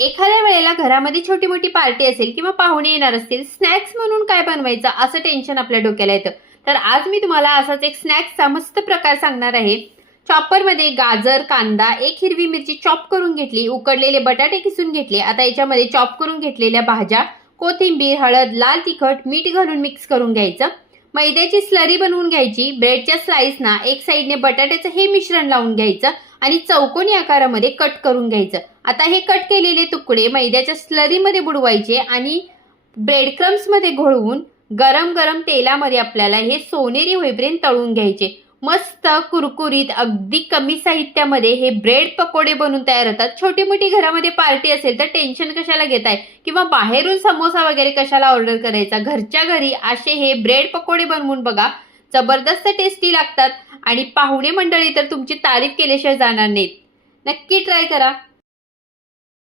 एखाद्या वेळेला घरामध्ये छोटी मोठी पार्टी असेल किंवा पाहुणे येणार असतील, स्नॅक्स म्हणून काय बनवायचं असं टेन्शन आपल्या डोक्याला येतं. तर आज मी तुम्हाला असाच एक स्नॅक्सचा मस्त प्रकार सांगणार आहे. चॉपरमध्ये गाजर, कांदा, एक हिरवी मिरची चॉप करून घेतली, उकडलेले बटाटे किसून घेतले. आता याच्यामध्ये चॉप करून घेतलेल्या भाज्या, कोथिंबीर, हळद, लाल तिखट, मीठ घालून मिक्स करून घ्यायचं. मैद्याची स्लरी बनवून घ्यायची. ब्रेडच्या स्लाइसना एक साईडने बटाट्याचं हे मिश्रण लावून घ्यायचं आणि चौकोनी आकारामध्ये कट करून घ्यायचं. आता हे कट केलेले तुकडे मैद्याच्या स्लरीमध्ये बुडवायचे आणि ब्रेड क्रम्समध्ये घोळवून गरम गरम तेलामध्ये आपल्याला हे सोनेरी होईपर्यंत तळून घ्यायचे. मस्त कुरकुरीत अगदी कमी साहित्यामध्ये हे ब्रेड पकोडे बनून तयार होतात. छोटी मोठी घरामध्ये पार्टी असेल तर टेन्शन कशाला घेताय किंवा बाहेरून समोसा वगैरे कशाला ऑर्डर करायचा. घरच्या घरी असे हे ब्रेड पकोडे बनवून बघा, जबरदस्त टेस्टी लागतात आणि पाहुणे मंडळी तर तुमची तारीफ केल्याशिवाय जाणार नाहीत. नक्की ट्राय करा.